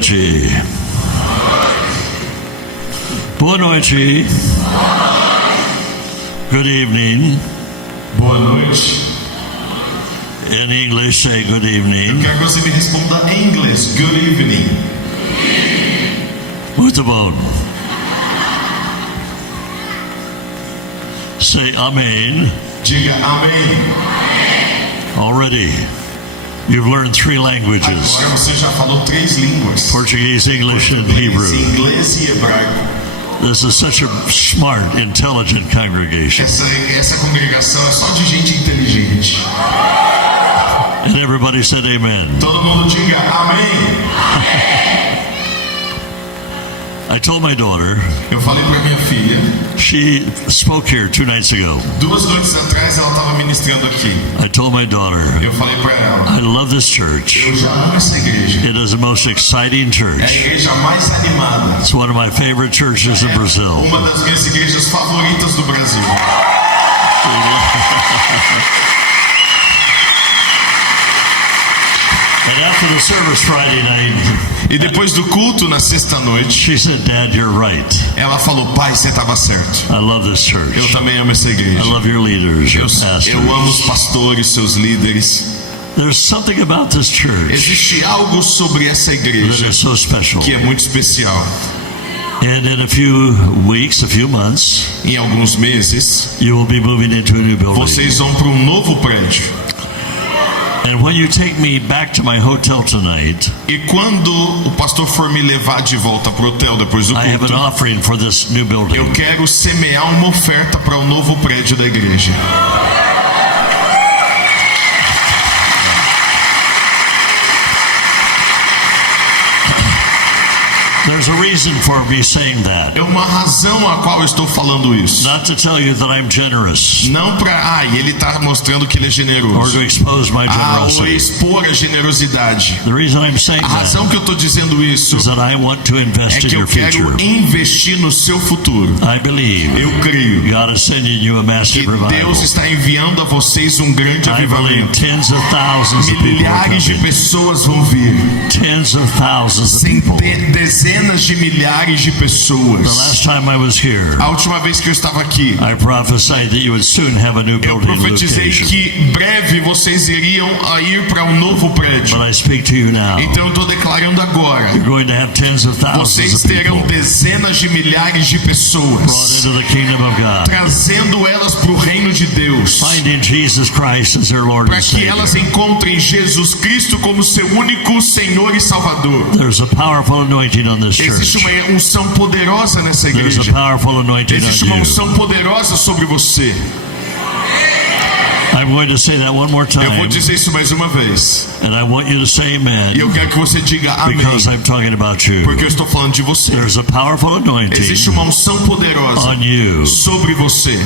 noite. Boa noite. Good evening. Boa noite. In English, say good evening. Eu quero que você me responda em inglês. Good evening. Muito bom. Say amen. Diga amém. Already, you've learned 3 languages. Agora você já falou 3 línguas. Portuguese, English, and Hebrew. Inglês e hebraico. This is such a smart, intelligent congregation. Essa congregação é só de gente inteligente. And everybody said amen. Todo mundo diga amém. I told my daughter, Eu falei para minha filha, she spoke here 2 nights ago. 2 noites atrás ela estava ministrando aqui. I told my daughter, Eu falei para ela, I love this church. eu já amo essa igreja. It is the most exciting É a church. igreja mais animada. It's one of my favorite churches in É Brazil. uma das minhas igrejas favoritas do Brasil. And after the service Friday night, E depois do culto na sexta-noite, she said, Dad, you're right. ela falou, pai, você estava certo. I love this church. Eu também amo essa igreja. I love your leaders, your Eu amo os pastors. pastores, seus líderes. There's something about this church Existe algo sobre essa that igreja is so special. que é muito especial. And in a few weeks, a few months, Em alguns meses, you will be moving into a new building. vocês vão para um novo prédio. And when you take me back to my hotel tonight, E quando o pastor for me levar de volta para o hotel depois do I have an culto, offering for this new building. eu quero semear uma oferta para o novo prédio da igreja. There's a reason for me saying that. É uma razão a qual eu estou falando isso. Not to tell you that I'm generous Não para, ele está mostrando que ele é or generoso. to expose my Ou generosity. expor a generosidade. The reason I'm saying A razão that que eu estou dizendo isso is that I want to é invest in que eu your quero future. investir no seu futuro. I believe Eu creio God is sending you a que massive revival. Deus está enviando a vocês um grande I believe avivamento. tens of thousands of people are Milhares de coming. pessoas vão vir. Tens of thousands of people. Dezenas de milhares de The pessoas. last time I was here, A última vez que eu estava aqui, I prophesied that you would soon have a new eu building profetizei location. que breve vocês iriam a ir para um novo prédio. But I speak to you now. Então eu estou declarando agora. You're going to have tens of thousands Vocês of terão people dezenas de milhares de brought pessoas, into the kingdom of God, trazendo elas para o reino de Deus, finding Jesus Christ as their Lord para and que Savior. elas encontrem Jesus Cristo como seu único Senhor e Salvador. There's a powerful anointing on this Existe church. uma unção poderosa nessa There's a igreja. powerful anointing Existe uma on you. unção poderosa sobre você. I'm going to say that one more Eu vou time, dizer isso mais uma vez. and I want you to say E amen eu quero que você diga amém, because I'm talking about you. porque eu estou falando de você. There's a powerful anointing Existe uma unção poderosa on you. sobre você.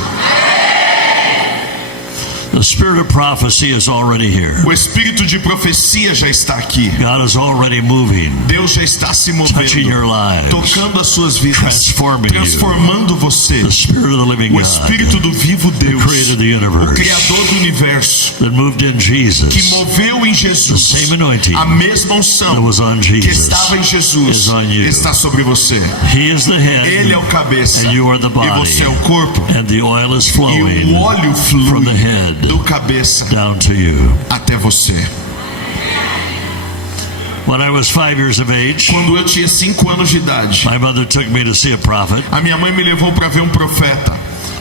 The spirit of prophecy is already here. O espírito de profecia já está aqui. God is already moving, Deus já está se touching your movendo, lives, tocando as suas vidas, transforming you. transformando você. The spirit of the living O God espírito do vivo Deus, created the o universe, Criador do universo, that moved in que Jesus. moveu em The Jesus, same anointing a mesma that unção was on que Jesus estava em Jesus is on you. está sobre você. He is the Ele é head, o cabeça and you are the e body, você é o corpo. and the oil is E flowing o óleo from flui the head do cabeça down to you. até você. When I was 5 years of age, Quando eu tinha 5 anos de idade, my mother took me to see a prophet. a minha mãe me levou para ver um profeta.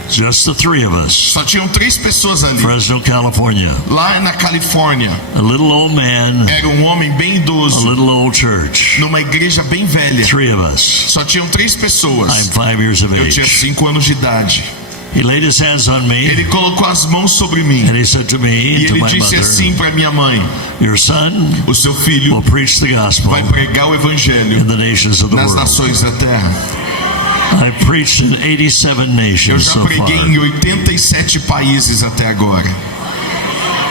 Just the 3 of us. Só tinham 3 pessoas ali. Fresno, California. Lá na Califórnia, A little old man, era um homem bem a idoso, little old church. numa igreja bem velha. 3 of us. Só tinham 3 I'm pessoas. 5 years of Eu tinha age. 5 anos de idade. He laid his hands on me, Ele colocou as mãos sobre mim and he said to me e and to ele my disse mother, assim para minha mãe: your son o seu filho will preach the gospel vai pregar o evangelho in the nations of the nas world. nações da terra. I've preached in 87 Eu nations já so preguei far. em 87 países até agora.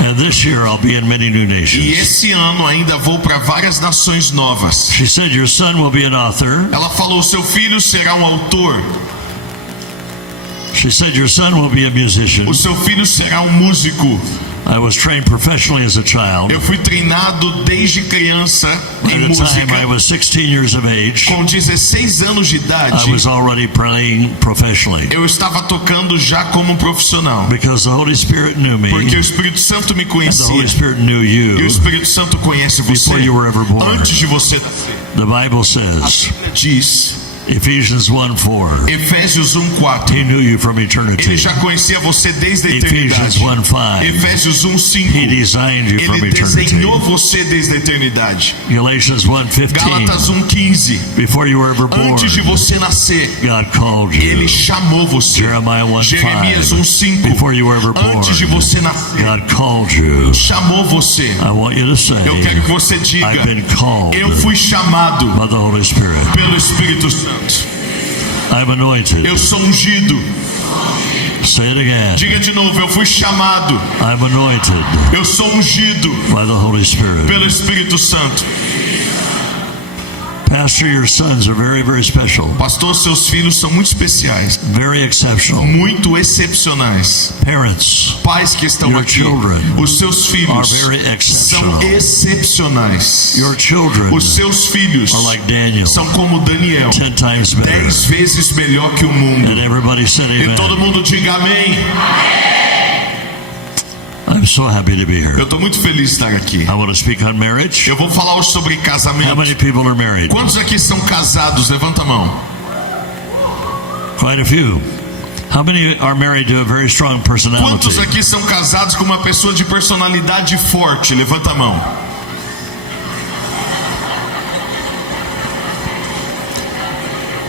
And this year I'll be in many new E nations. esse ano ainda vou para várias nações novas. She said, your son will be an author. Ela falou: seu filho será um autor. She said, your son will be a musician. O seu filho será um músico. I was trained professionally as a child. Eu fui treinado desde criança By em the time I música. was 16 years of age, Com 16 anos de I idade, was already playing professionally eu estava tocando já como profissional. because the Holy Spirit knew me, Porque o Espírito Santo me and the Holy conhecia. Spirit knew E o you. Espírito Santo conhece você Before you were ever born. antes de você nascer. The Bible says, Diz Ephesians 1:4, Efésios 1:4. He knew you from Ele eternity. já conhecia você desde a Ephesians eternidade. 1:5, Efésios He 1:5. designed you from Ele eternity. desenhou você desde a eternidade. Galatians 1:15, Gálatas 1:15. before you were ever born, Antes de você nascer, God called you. Ele chamou você. Jeremiah 1:5, Jeremias 1:5. before you were ever born, Antes de você nascer, God called you. chamou você. I want you to say, Eu quero que você diga: I've been called eu fui chamado by the Holy Spirit. pelo Espírito Santo. I'm anointed. Eu sou ungido. Say it again. Diga de novo: eu fui chamado. I'm anointed Eu sou ungido by the Holy Spirit. pelo Espírito Santo. Pastor, your sons are very, very special, Pastor, seus filhos são muito especiais, very exceptional. muito excepcionais. Parents Pais que estão Your aqui, children os seus are filhos very são exceptional. excepcionais. Your children Os seus filhos are like Daniel, são como Daniel, 10 times better. 10 vezes melhor que o mundo. And everybody said E todo amen. mundo diga amém. I'm so happy to be Eu here. estou muito feliz de estar aqui. I want to speak on marriage. Eu vou falar hoje sobre How casamento. many people are married? Quantos aqui são casados? Levanta a mão. Quite a few. How many are married to a very strong personality? Quantos aqui são casados com uma pessoa de personalidade forte? Levanta a mão.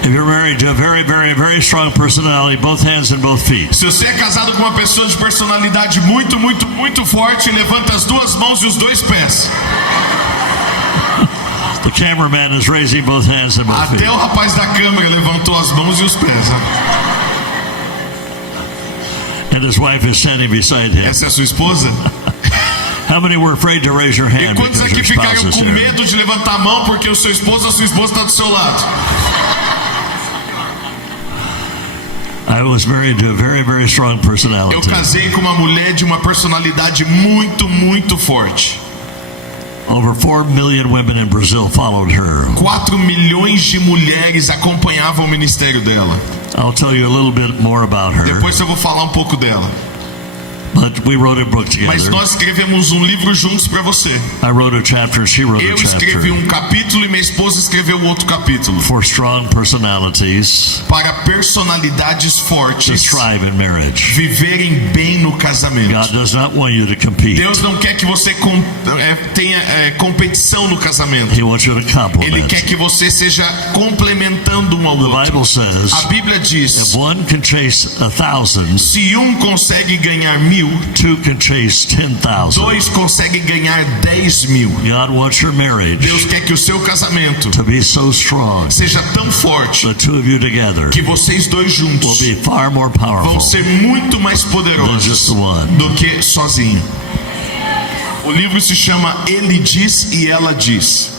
If you're married to a very, very, very strong personality, both hands and both feet. Se você é casado com uma pessoa de personalidade muito, muito, muito forte, levanta as duas mãos e os dois pés. The cameraman is raising both hands and both Até feet. o rapaz da câmera levantou as mãos e os pés. And his wife is standing beside him. Essa é a sua esposa? How many were afraid to raise your E hand quantos because aqui your spouse ficaram is com there? medo de levantar a mão porque o seu esposo ou a sua esposa está do seu lado? I was married to a very, very strong Eu personality. casei com uma mulher de uma personalidade muito, muito forte. Over 4 million women in Brazil followed her. 4 milhões de mulheres acompanhavam o ministério dela. I'll tell you a little bit more about her, Depois eu vou falar um pouco dela. but we wrote a book Mas together. nós escrevemos um livro juntos para você. I wrote a chapter, she wrote a Eu escrevi chapter. um capítulo e minha esposa escreveu outro capítulo. For strong personalities Para personalidades to fortes thrive in marriage. viverem bem no God casamento. does not want you to compete. Deus não quer que você tenha competição no casamento. He wants you to Ele complement. quer que você seja complementando um ao The outro. Bible says, A Bíblia diz: if one can chase 1,000, se um consegue ganhar 1000, two can chase 10,000. dois conseguem ganhar 10.000. God wants your marriage Deus quer que o seu casamento to be so strong. seja tão forte The two of you together que vocês dois will juntos be far more vão powerful ser muito mais than poderosos just the one. do que sozinho. O livro se chama Ele Diz e Ela Diz.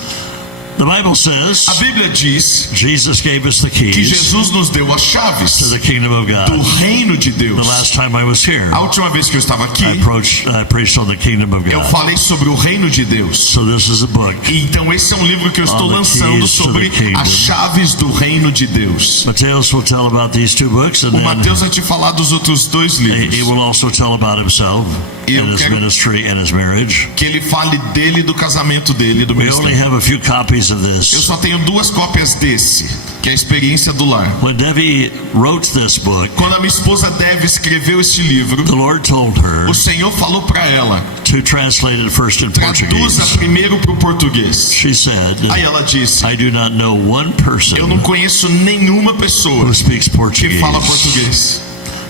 The Bible says A Bíblia diz Jesus gave us the que keys Jesus nos deu as to chaves the kingdom of do God. reino de The Deus. last time I was here, A última vez que eu estava aqui, I preached on the kingdom of eu God. falei sobre o reino de Deus. So this is a book. Então esse é um livro que eu estou On the lançando keys to sobre the kingdom. as chaves do reino de Deus. Mateus will tell about these two books, and O then Mateus vai te falar dos outros dois he livros. will also tell about himself Eu and his quero- ministry and his marriage. Que ele fale dele, do casamento dele, do We only ministério. have a few copies of Eu this. só tenho 2 cópias desse, que é a experiência do lar. When Debbie wrote this book, Quando a minha esposa Deve escreveu este livro, the Lord told her o Senhor falou para ela: to translate it first in traduza Portuguese. primeiro para o português. She said, Aí ela disse: I do not know one person eu não conheço nenhuma pessoa who speaks que Portuguese. fala português.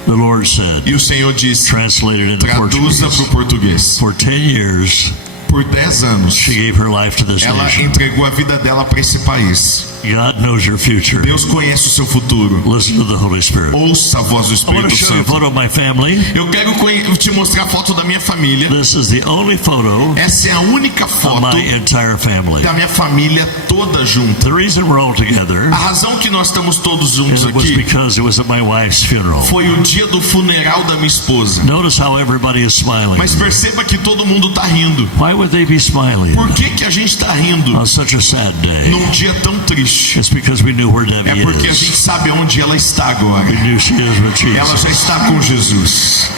The Lord said, E o Senhor disse: translate it into traduza Portuguese. para o português. For 10 years, Por 10 anos, she gave her life to this ela nation. entregou a vida dela para esse país. God knows your future. Deus conhece o seu futuro. Listen to the Holy Spirit. Ouça a voz do I want to Espírito show you a Santo. photo of my family. Eu quero te mostrar a foto da minha família. This is the only photo Essa é a única of foto my entire family. da minha família toda junta. The reason we're all together A razão que nós estamos todos juntos was aqui because it was at my wife's funeral. foi o dia do funeral da minha esposa. Notice how everybody is smiling. Mas perceba que todo mundo está rindo. Why would they be smiling Por que a gente está rindo on such a sad day? num dia tão triste? It's because we knew where É Debbie porque a gente is. sabe onde ela está agora. We knew she is with Ela já Jesus. está com Jesus.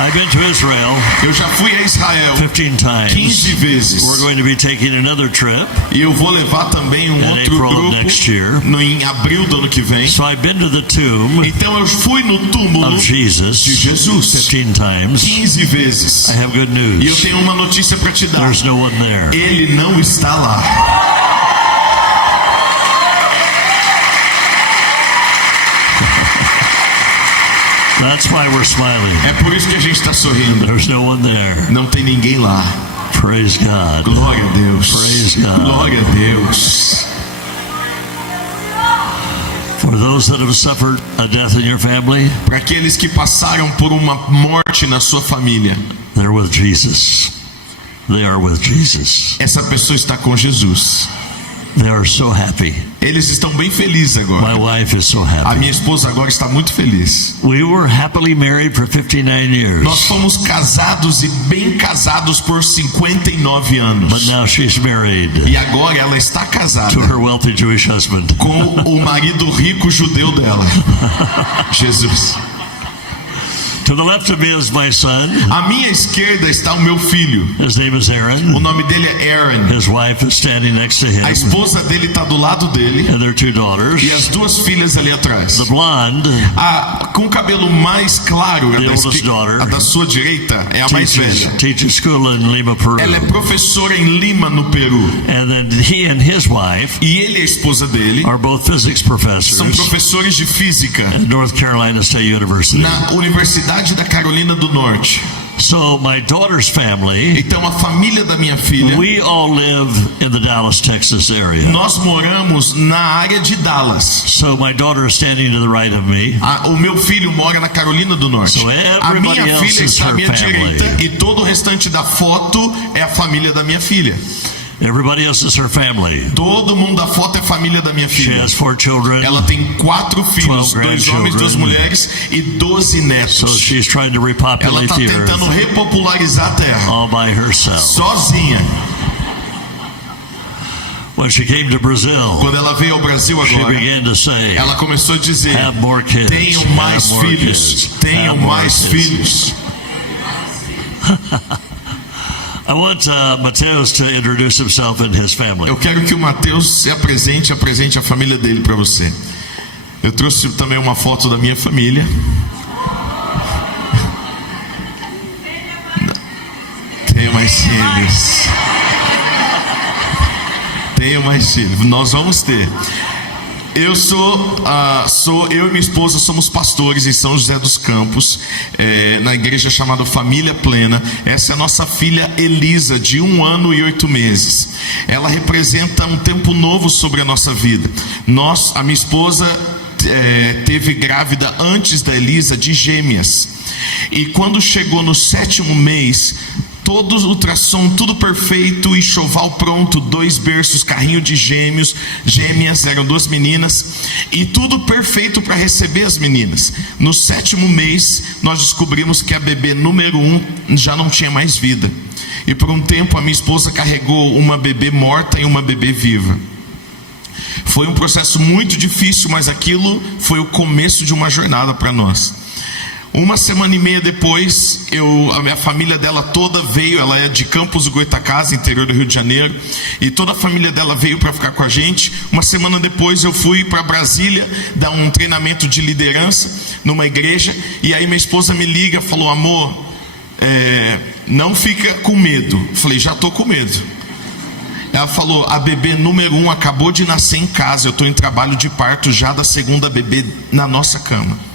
I've been to Israel Eu já fui a Israel 15 times. 15 vezes. We're going to be taking another trip, E eu vou levar também um In outro April of grupo next year. em abril do ano que vem. so I've been to the tomb Então eu fui no túmulo of Jesus de Jesus 15 times. 15 vezes. I have good E eu news. tenho uma notícia para te dar. There's no one there. Ele não está lá. That's why we're smiling. É por isso que a gente está sorrindo. There's no one there. Não tem ninguém lá. Praise God. Glória a Deus. Praise God. Glória a Deus. For those that have suffered a death in your family, Para aqueles que passaram por uma morte na sua família, they're with Jesus. They are with Jesus. essa pessoa está com Jesus. They are so happy. Eles estão bem felizes My agora. wife is so A happy. minha esposa agora está muito feliz. We were happily married for 59 years. Nós fomos casados e bem casados por 59 But anos. now she's married E agora ela está casada to her wealthy Jewish husband. com o marido rico judeu dela, Jesus. To the left of me is my son. À minha esquerda está o meu filho. His name is O Aaron. nome dele é Aaron. His wife is standing next to A him. esposa dele está do lado dele. And their two daughters. E as duas filhas ali atrás. The blonde Com o cabelo mais claro, The oldest daughter. a da sua direita, é a mais velha. teaches school in Lima, Peru. Ela é professora em Lima, no Peru. And then he and his wife E ele e a esposa dele are both physics são professors professores de física at North Carolina State University. na Universidade da Carolina do Norte. So my daughter's family, Então a família da minha filha, we all live in the Dallas, Texas area. nós moramos na área de Dallas. So my daughter is standing to the right of me. O meu filho mora na Carolina do Norte. So A everybody minha else filha is está à her minha family. direita e todo o restante da foto é a família da minha filha. Everybody else is her family. Todo mundo da foto é família da minha She filha. has 4 children. Ela tem 4 filhos, 12 2 homens, 2 grandchildren. mulheres e 12 So netos. she's trying to Ela repopulate está the earth tentando repopularizar a terra all by herself. sozinha. When she came to Brazil, Quando ela veio ao Brasil she agora, began to say, ela começou a dizer: have more kids, tenham mais have more filhos, kids, tenham have more mais kids." filhos. I want Mateus to introduce himself and his family. Eu quero que o Mateus se apresente a família dele para você. Eu trouxe também uma foto da minha família. Tenho mais filhos. Tenho mais filhos. Nós vamos ter. Eu eu e minha esposa somos pastores em São José dos Campos, na igreja chamada Família Plena. Essa é a nossa filha Elisa, de 1 ano e 8 meses. Ela representa um tempo novo sobre a nossa vida. A minha esposa teve grávida antes da Elisa de gêmeas. E quando chegou no 7º mês, todo o ultrassom, tudo perfeito, enxoval pronto, 2 berços, carrinho de gêmeas, eram 2 meninas, e tudo perfeito para receber as meninas. No 7º mês, nós descobrimos que a bebê número 1 já não tinha mais vida. E por um tempo a minha esposa carregou uma bebê morta e uma bebê viva. Foi um processo muito difícil, mas aquilo foi o começo de uma jornada para nós. 1 semana e meia depois, a minha família dela toda veio. Ela é de Campos do Goytacazes, interior do Rio de Janeiro, e toda a família dela veio para ficar com a gente. 1 semana depois eu fui para Brasília dar um treinamento de liderança numa igreja, e aí minha esposa me liga, falou: amor, não fica com medo. Eu falei: já estou com medo. Ela falou: a bebê número 1 acabou de nascer em casa, eu estou em trabalho de parto já da segunda bebê na nossa cama.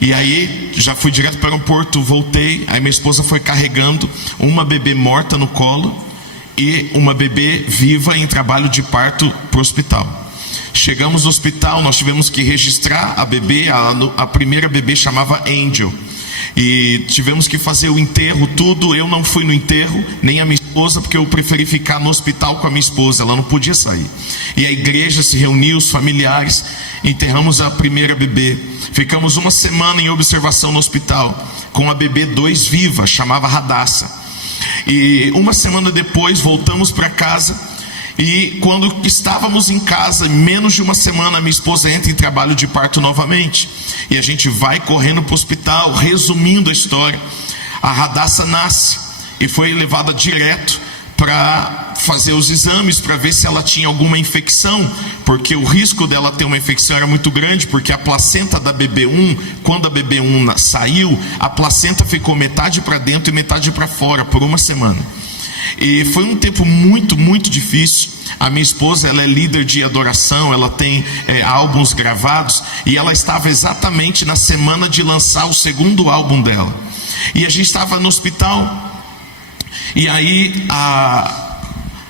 E aí já fui direto para o aeroporto, voltei. Aí minha esposa foi carregando uma bebê morta no colo e uma bebê viva em trabalho de parto para o hospital. Chegamos no hospital, nós tivemos que registrar a bebê. A primeira bebê chamava Angel, e tivemos que fazer o enterro, tudo. Eu não fui no enterro, nem a minha esposa, porque eu preferi ficar no hospital com a minha esposa, ela não podia sair. E a igreja se reuniu, os familiares, enterramos a primeira bebê. Ficamos uma semana em observação no hospital, com a bebê 2 viva, chamava Radassa. E uma semana depois voltamos para casa. E quando estávamos em casa, em menos de uma semana, minha esposa entra em trabalho de parto novamente. E a gente vai correndo para o hospital. Resumindo a história, a Radassa nasce e foi levada direto para fazer os exames, para ver se ela tinha alguma infecção, porque o risco dela ter uma infecção era muito grande, porque a placenta da bebê 1, quando a bebê 1 saiu, a placenta ficou metade para dentro e metade para fora por uma semana. E foi um tempo muito, muito difícil. A minha esposa, ela é líder de adoração, ela tem álbuns gravados, e ela estava exatamente na semana de lançar o 2º álbum dela. E a gente estava no hospital, e aí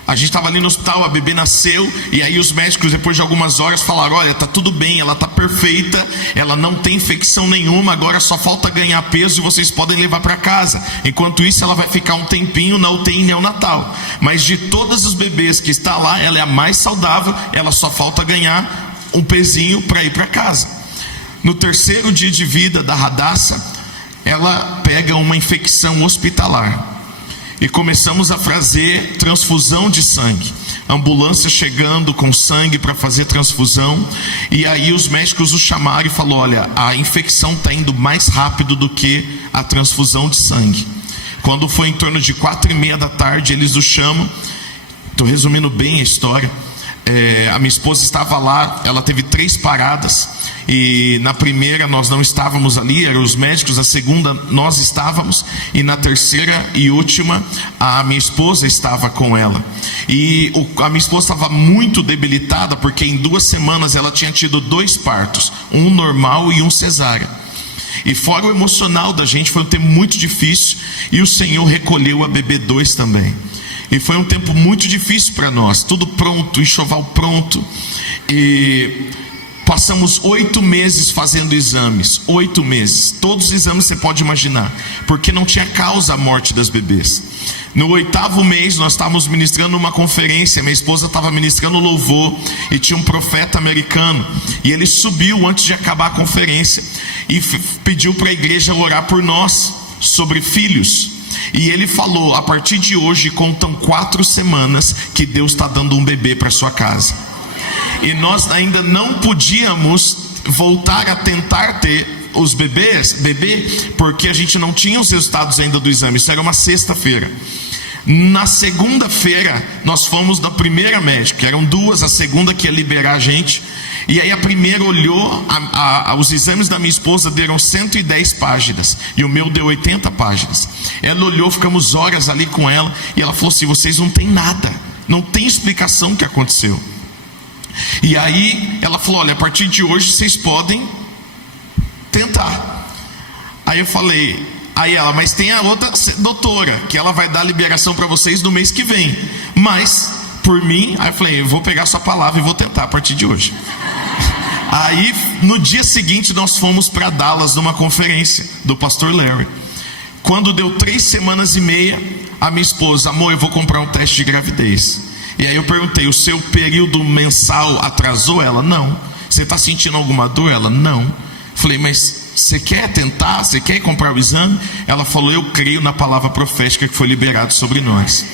a gente estava ali no hospital, a bebê nasceu, e aí os médicos, depois de algumas horas, falaram: olha, tá tudo bem, ela tá perfeita, ela não tem infecção nenhuma, agora só falta ganhar peso e vocês podem levar para casa. Enquanto isso, ela vai ficar um tempinho na UTI neonatal. Mas de todas os bebês que está lá, ela é a mais saudável, ela só falta ganhar um pezinho para ir para casa. No 3º dia de vida da Radassa, ela pega uma infecção hospitalar. E começamos a fazer transfusão de sangue. Ambulância chegando com sangue para fazer transfusão. E aí os médicos o chamaram e falaram: olha, a infecção está indo mais rápido do que a transfusão de sangue. Quando foi em torno de 4:30 da tarde, eles o chamam. Estou resumindo bem a história. A minha esposa estava lá, ela teve 3 paradas. E na primeira nós não estávamos ali, eram os médicos. A segunda nós estávamos, e na terceira e última a minha esposa estava com ela. E a minha esposa estava muito debilitada, porque em 2 semanas ela tinha tido 2 partos, um normal e um cesárea. E fora o emocional da gente, foi um tempo muito difícil. E o Senhor recolheu a bebê 2 também. E foi um tempo muito difícil para nós, tudo pronto, enxoval pronto. E passamos 8 meses fazendo exames, 8 meses, todos os exames você pode imaginar, porque não tinha causa a morte das bebês. No 8º mês nós estávamos ministrando uma conferência, minha esposa estava ministrando louvor, e tinha um profeta americano, e ele subiu antes de acabar a conferência, e pediu para a igreja orar por nós, sobre filhos. E ele falou: a partir de hoje contam 4 semanas que Deus está dando um bebê para sua casa. E nós ainda não podíamos voltar a tentar ter os bebê, porque a gente não tinha os resultados ainda do exame. Isso era uma sexta-feira. Na segunda-feira nós fomos na primeira médica, eram 2, a segunda que ia liberar a gente. E aí a primeira olhou, os exames da minha esposa deram 110 páginas, e o meu deu 80 páginas. Ela olhou, ficamos horas ali com ela, e ela falou assim: vocês não tem nada, não tem explicação o que aconteceu. E aí ela falou: olha, a partir de hoje vocês podem tentar. Aí eu falei, aí ela: mas tem a outra doutora, que ela vai dar a liberação para vocês no mês que vem. Mas, por mim, aí eu falei: eu vou pegar sua palavra e vou tentar a partir de hoje. Aí, no dia seguinte, nós fomos para Dallas, numa conferência do pastor Larry. Quando deu 3 semanas e meia, a minha esposa: amor, eu vou comprar um teste de gravidez. E aí eu perguntei: o seu período mensal atrasou? Ela: não. Você está sentindo alguma dor? Ela: não. Falei: mas você quer tentar? Você quer comprar o exame? Ela falou: eu creio na palavra profética que foi liberada sobre nós.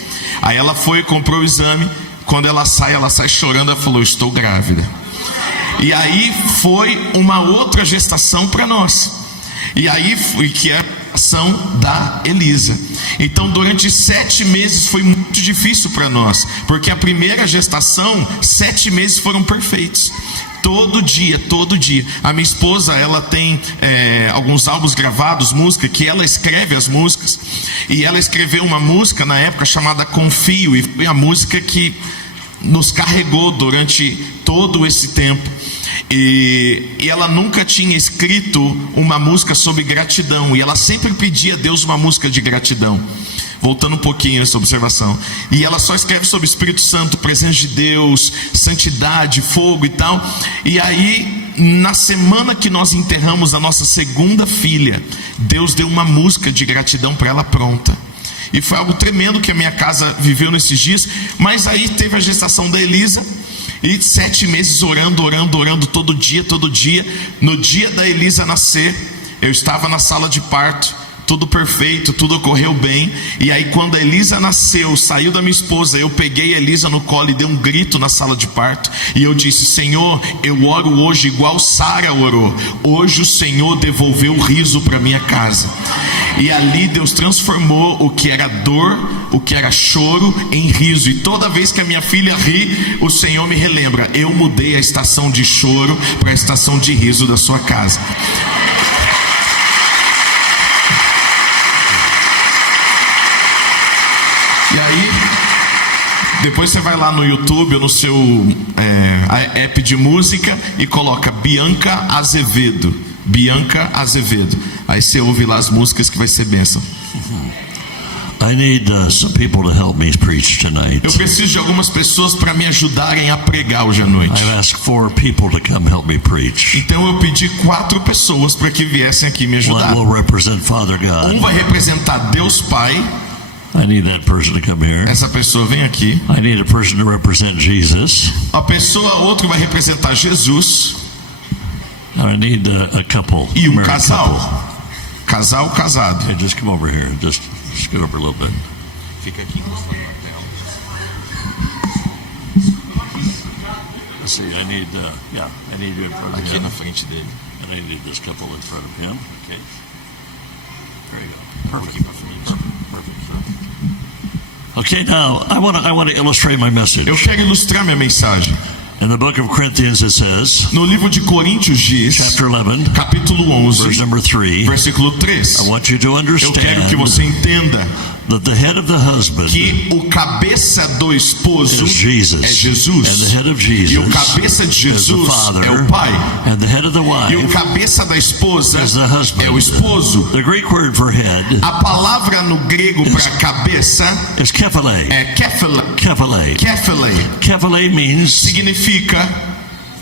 Aí ela foi e comprou o exame. Quando ela sai chorando. Ela falou: estou grávida. E aí foi uma outra gestação para nós. E aí foi que é a gestação da Elisa. Então durante 7 meses foi muito difícil para nós, porque a primeira gestação, 7 meses foram perfeitos. Todo dia. A minha esposa, ela tem alguns álbuns gravados, música, que ela escreve as músicas. E ela escreveu uma música na época chamada Confio, e foi a música que nos carregou durante todo esse tempo. E ela nunca tinha escrito uma música sobre gratidão. E ela sempre pedia a Deus uma música de gratidão. Voltando um pouquinho nessa observação. E ela só escreve sobre Espírito Santo, presença de Deus, santidade, fogo e tal. E aí, na semana que nós enterramos a nossa segunda filha, Deus deu uma música de gratidão para ela pronta. E foi algo tremendo que a minha casa viveu nesses dias. Mas aí teve a gestação da Elisa. E 7 meses orando todo dia. No dia da Elisa nascer, eu estava na sala de parto. Tudo perfeito, tudo ocorreu bem. E aí quando a Elisa nasceu, saiu da minha esposa, eu peguei a Elisa no colo e dei um grito na sala de parto. E eu disse: Senhor, eu oro hoje igual Sara orou. Hoje o Senhor devolveu o riso para minha casa. E ali Deus transformou o que era dor, o que era choro, em riso. E toda vez que a minha filha ri, o Senhor me relembra: eu mudei a estação de choro para a estação de riso da sua casa. E aí, depois você vai lá no YouTube ou no seu app de música e coloca Bianca Azevedo. Bianca Azevedo. Aí você ouve lá as músicas que vai ser bênção. I need some people to help me preach tonight. Eu preciso de algumas pessoas para me ajudarem a pregar hoje à noite. I've asked 4 people to come help me preach. Então eu pedi 4 pessoas para que viessem aqui me ajudar. One will represent Father God. Um vai representar Deus Pai. I need that person to come here. Essa pessoa vem aqui. I need a person to represent Jesus. Outro vai representar Jesus. I need a couple. E um married casal. couple. Casado. Okay, just come over here. Just scoot over a little bit. Fica aqui encostado na tela. Let's see. I need you in front of Aqui him. na frente dele. And I need this couple in front of him. Okay. There you go. Aqui pra frente. Perfect. Okay, now I want to illustrate my message. Eu quero ilustrar minha mensagem. In the book of Corinthians it says, No livro de Coríntios diz, chapter 11, capítulo verse 11, number 3, versículo 3. I want you to Eu quero que understand você entenda that the head of the husband que o cabeça do esposo is Jesus, é Jesus. and the head of E Jesus o cabeça de is the Jesus Father, é o Pai. and the head of the E o wife cabeça da esposa is the husband. é o esposo. The Greek word for head A palavra no grego para cabeça is kephale. é kephale. Kephale. Kephale Kephale means significa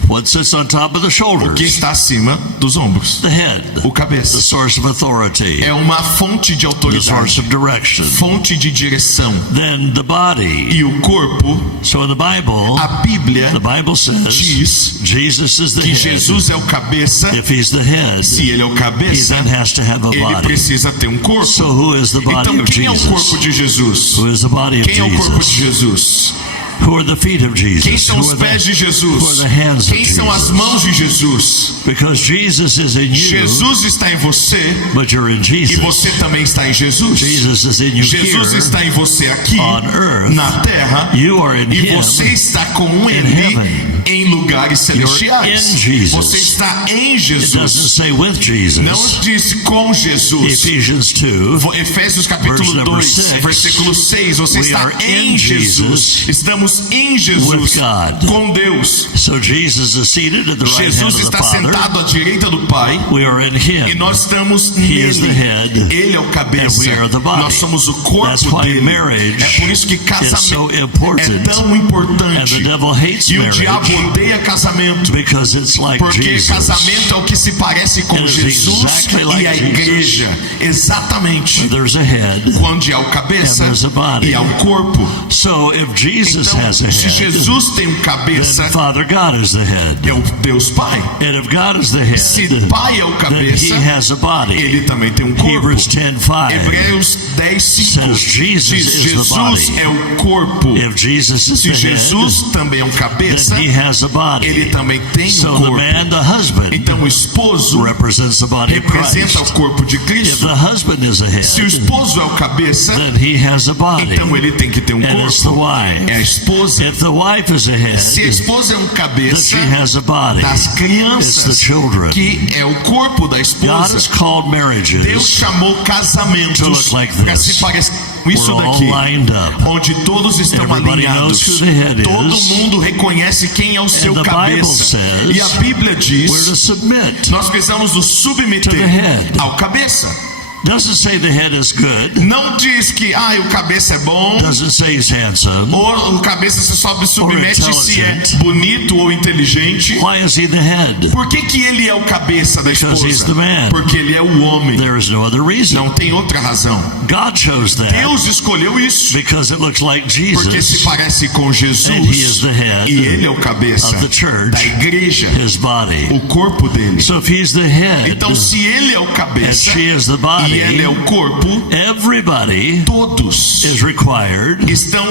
what sits on top of the o shoulders, que está acima dos ombros. the head, O the cabeça source of authority, é uma fonte de the source autoridade, of direction. fonte de direção. Then the body. E o corpo, So in the Bible, a Bíblia the Bible says diz Jesus is the que head. Jesus é o cabeça. If he's the head, Se ele é o he cabeça, then has to have a ele body. precisa ter um corpo. So who is the body Então of quem é o corpo Jesus? de Jesus? Who is the body of Quem é o corpo de Jesus? Jesus? Who are the feet of Quem Jesus? são Who os are pés de who are Jesus? the hands of Quem são as Jesus? mãos de Jesus? Because Jesus is in you, Jesus está em você but you're in e Jesus. você também está em Jesus. Jesus is in you Jesus here está em você aqui on earth. na terra You are in e him. você está com in Ele heaven. em lugares celestiais. in Jesus. Você está em It doesn't Jesus. say with Jesus. Não diz com Jesus. Ephesians 2, Efésios Verse capítulo number 2, 6. versículo 6. Você We está are em in Jesus. Jesus Estamos em Jesus with God. com Deus. So Jesus is seated at the right hand Jesus of the está Father. sentado à direita do Pai We are in e Him. nós estamos He is the nele. head, Ele é o cabeça. and we are the body. Nós somos o That's corpo why dele. marriage É por isso que is so casamento é important. tão And importante. the devil hates E o marriage diabo odeia casamento. because it's like Porque Jesus. casamento é o que se parece com It is Jesus exactly like e a Jesus. igreja. Exatamente. There's a head. Onde há o cabeça And there's a body. e há o corpo. So if Jesus Então, has a se head, Jesus tem um cabeça, then Father God is the head. é o Deus Pai. And if God is the head, Se Pai é o then He cabeça, has a body. ele também tem um corpo. Hebrews 10:5 Hebreus 10:5 says Jesus diz: is the Jesus body. é o corpo. If Jesus is Se the head, Jesus também é um cabeça, then He has a body. ele também tem So um the corpo. man, the husband, Então o esposo represents the body of representa Christ. o corpo de If Cristo. the husband is a head, Se o esposo é o cabeça, then he has a body. então ele tem que ter um And it's the corpo. wife. É a esposa. If the wife is a head, Se a esposa é um then cabeça she has a body. das It's the crianças, children. que é o corpo da God esposa, has called Deus marriages chamou to casamentos look like para this. se parecer isso We're all daqui, lined up. onde todos estão Everybody alinhados, knows who the head todo is. mundo reconhece quem é o seu the Bible cabeça. says E a Bíblia We're to diz, submit. nós precisamos nos To the submeter head. ao cabeça. Doesn't say the head is good. Não diz que o cabeça é bom, Doesn't say he's handsome. ou o cabeça se só submete se é intelligent. bonito ou inteligente. Why is he the head? Por que ele é o cabeça da Because he's esposa? the man. Porque ele é o homem. There is no other reason. Não tem outra razão. God chose that Deus escolheu isso because it looks like porque se Jesus, parece com and he is Jesus the head e ele é o cabeça of the church, da igreja, his body. o corpo dele. So if he's the head Então, se ele é o and cabeça she is the e ele é body, o corpo, everybody todos is required estão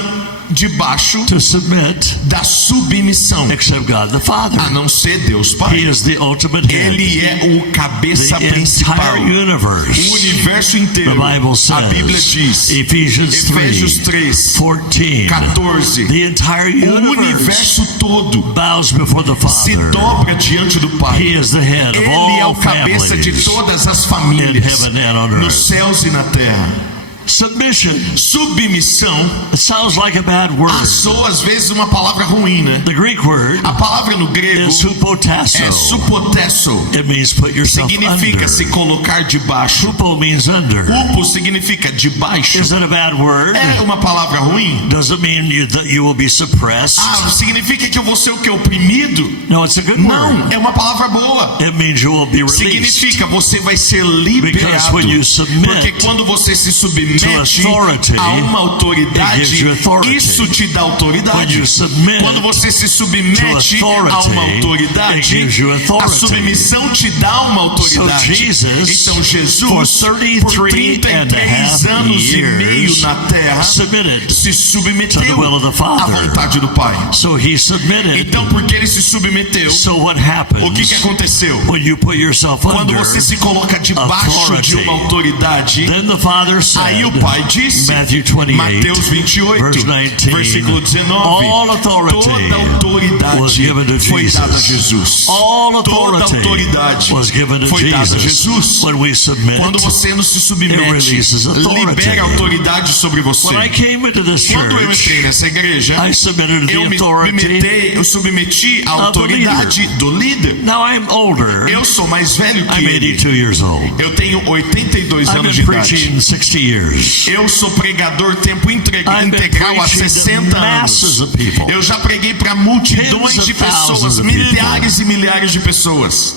debaixo to submit da submissão, except God the Father. a não ser Deus He Pai. is the ultimate head. Ele é o cabeça The principal. entire O universe. universo The inteiro. Bible A Bíblia says, diz, Ephesians Efésios 3, 3, 14, 14, the entire o universe universo todo bows before the se Father. dobra diante do Pai. He is the head of Ele é all o cabeça de families todas as in famílias, heaven and on nos earth. céus e na terra. Submission. Submissão It sounds like a bad word. soa às vezes uma palavra ruim, né? The Greek word A palavra no grego is hupotasso. é supotesso. It means put yourself Significa under. se colocar debaixo. Hupo means under. Upo significa debaixo. Is it a bad word? É uma palavra ruim? Does it mean that you will be suppressed? Significa que eu vou ser o que? Oprimido? No, it's a good word. Não, é uma palavra boa. It means you will be released. Significa você vai ser Because liberado. when you submit Porque quando você se submete to authority, a uma it autoridade, gives you authority. isso te dá When autoridade. you submit Quando você se submete to authority, a uma it autoridade, gives you a authority. submissão te dá uma autoridade. So Jesus, Então for Jesus, 33 por 33 anos e meio years, na terra, submitted se submeteu to the will of the à Father. vontade do Pai. So he submitted. Então, porque ele se submeteu, So what happens o que aconteceu? when you put yourself Quando under? você se coloca debaixo de uma autoridade, Then the Father said, aí o Pai disse, Matthew 28, Mateus 28, verse 19, versículo 19, all authority toda autoridade was given to foi Jesus. dada a Jesus. All Toda authority autoridade was given to foi dada a Jesus. Jesus. When we submit, Quando você não se it submete, releases authority. libera autoridade sobre você. When I came into this Quando eu church, entrei nessa igreja, I submitted to eu the me authority. eu submeti a of the autoridade do líder. Now I'm older. Eu sou mais velho que I'm ele. 82 years old. Eu tenho 82 I've anos been de idade. preaching 60 years. Eu sou pregador tempo I've been integral há preaching to 60 masses anos. of people. Eu já preguei para multidões Tens de of thousands pessoas, of milhares e milhares de pessoas.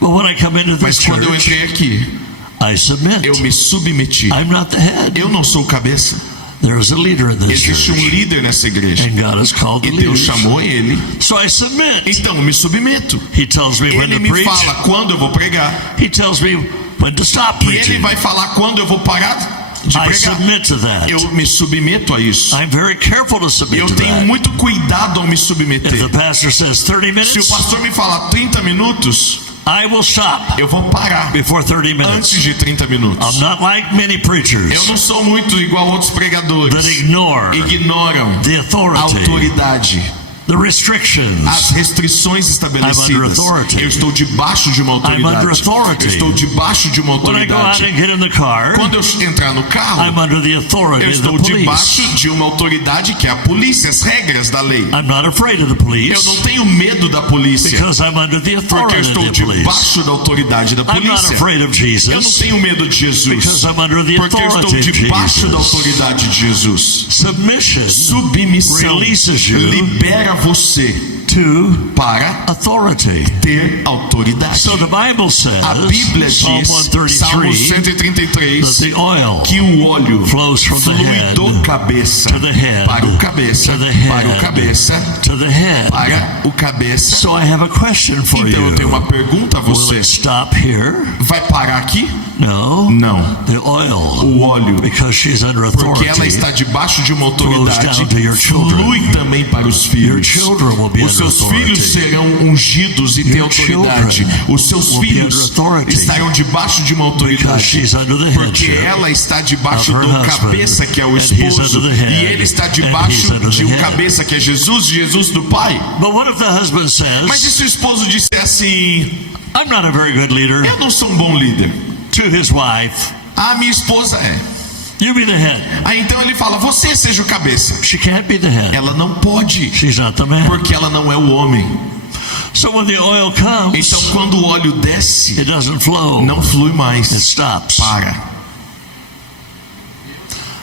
But when I come into Mas this quando eu church, entrei aqui, I submit. eu me submeti. I'm not the head. Eu não sou o cabeça. There is a leader in this Existe um church, líder nessa igreja. and God has called the E Deus leaders. chamou ele. So I submit. Então eu me submeto. He tells me when Ele to me preach. fala quando eu vou pregar. He tells me when to stop E ele preaching. vai falar quando eu vou parar de I pregar. submit to that. Eu me submeto a isso. I'm very careful to submit Eu to tenho that. muito cuidado ao me If submeter. the pastor says 30 Se o minutes, pastor me fala 30 minutos, I will stop eu vou parar before 30 minutes. antes de 30 minutos. I'm not like many Eu preachers não sou muito igual a outros that pregadores. ignore Ignoram the a authority, autoridade, the restrictions. as restrições estabelecidas. authority. Eu estou debaixo de uma I'm under autoridade. authority. Eu estou debaixo de uma When I go out autoridade. and get in the car, Quando eu entrar no carro, I'm under the authority eu of the estou police. debaixo de uma autoridade que é a polícia, as regras da lei. I'm not afraid of the Eu police não tenho medo da polícia, because I'm under the porque eu authority estou of the police. debaixo da autoridade da I'm not polícia. afraid of Eu não Jesus tenho medo de because Jesus, I'm under the porque eu estou authority of debaixo da Jesus. autoridade de Jesus. Submission Submissão releases you libera você to para authority. ter autoridade. So the Bible A Bíblia says, Psalm diz, Salmo 133, that 133, the oil que o óleo flows from the flui head do cabeça to the head, para o cabeça, to the head, para o cabeça, to the head. para o cabeça. So I have a question for Então eu tenho you. uma pergunta a Will você. it stop here? Vai parar aqui? No. Não. The oil, O óleo, because she's under porque ela authority, está debaixo de uma autoridade, down to your children. flui também para os your filhos. children will be Os under seus filhos authority. serão ungidos e têm Your autoridade. children Os seus will be filhos under authority estarão debaixo de uma Because autoridade. she's under the Porque headship ela está debaixo of her do husband, cabeça, que é o and he's esposo, under the head, e ele está and debaixo he's under de the um head. cabeça, que é Jesus, Jesus do Pai. But what if the husband Mas e says, se o esposo disser assim: I'm not a very good leader, eu não sou um bom líder? to his wife, A minha esposa é. You be the head. Aí então ele fala, você seja o cabeça. She can't be the head. Ela não pode, She's not the man. porque ela não é o homem. So when the oil comes, Então quando o óleo desce, it doesn't flow. não flui It mais, stops. para.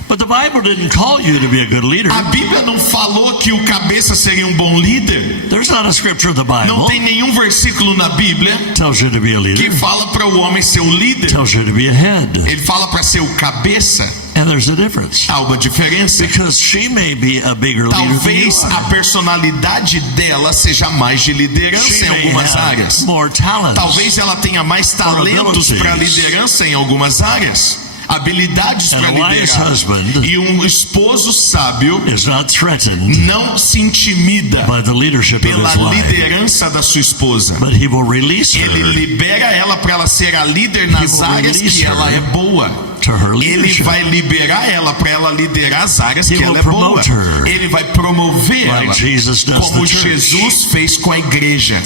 But the Bible didn't call you to be a good leader. A Bíblia não falou que o cabeça seria um bom líder. There's not a scripture in the Não Bible tem nenhum versículo na Bíblia that tells you to be a que leader. It fala para o homem ser o líder. tells you to be a head. Ele fala para ser o cabeça. And there's a difference. Há uma diferença. Because she may be a bigger leader than you Talvez a are. personalidade dela seja mais de She liderança em may algumas have áreas. more talents. Talvez ela tenha mais talentos para liderança em algumas áreas. Habilidades para And a wise liderar. husband E um esposo sábio is not threatened não se intimida by the leadership of pela his wife, liderança da sua esposa. but he will release Ele her libera ela para ela ser a líder nas will áreas release que ela her é boa. to her Ele leadership. vai liberar ela para ela liderar as áreas He que will ela é boa. promote her Ele vai promover like ela, Jesus does como the church. Jesus fez com a igreja.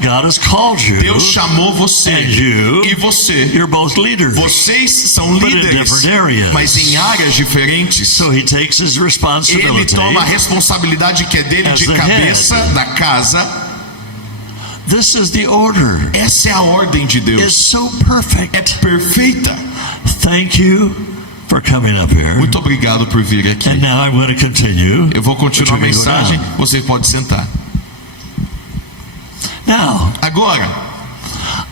God has called you, Deus chamou você and you, e você. you're both leaders. Vocês são But in líderes, different areas. mas em áreas diferentes. So he takes his Ele responsibility. toma a responsabilidade que é dele As de the cabeça da casa. This is the order. Essa é a ordem de It's Deus. so perfect. É perfeita. Thank you for coming up here. Muito obrigado por vir aqui. And now I'm going to continue. Eu vou continuar a But you can go mensagem. down. Você pode sentar. Now, Agora,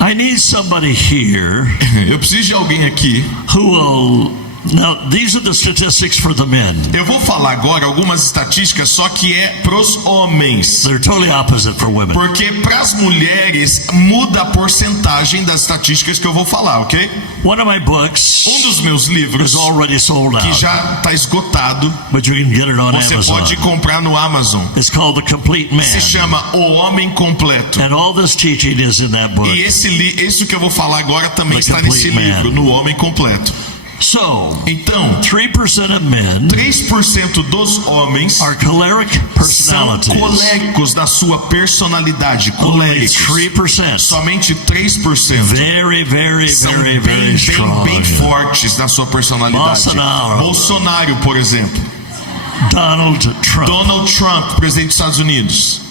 I need somebody here eu preciso de alguém aqui. who will. Now, these are the statistics for the men. Eu vou falar agora algumas estatísticas, só que é pros homens. They're totally opposite for women. Porque para as mulheres muda a porcentagem das estatísticas que eu vou falar, ok? One of my books Um dos meus livros is already sold que out, já está esgotado, but you can get it on você Amazon. pode comprar no Amazon. It's called The Complete Man. Se chama O Homem Completo. And all this teaching is in that book. E isso que eu vou falar agora também The está nesse Complete Man. livro, No Homem Completo. So, Então, 3% of men 3% dos homens are choleric são personalities. coléricos da sua personalidade, Only coléricos. 3%. Somente 3% Very, very, são very, very strong. bem fortes na sua personalidade. Bolsonaro, por exemplo. Donald Trump. Donald Trump, presidente dos Estados Unidos.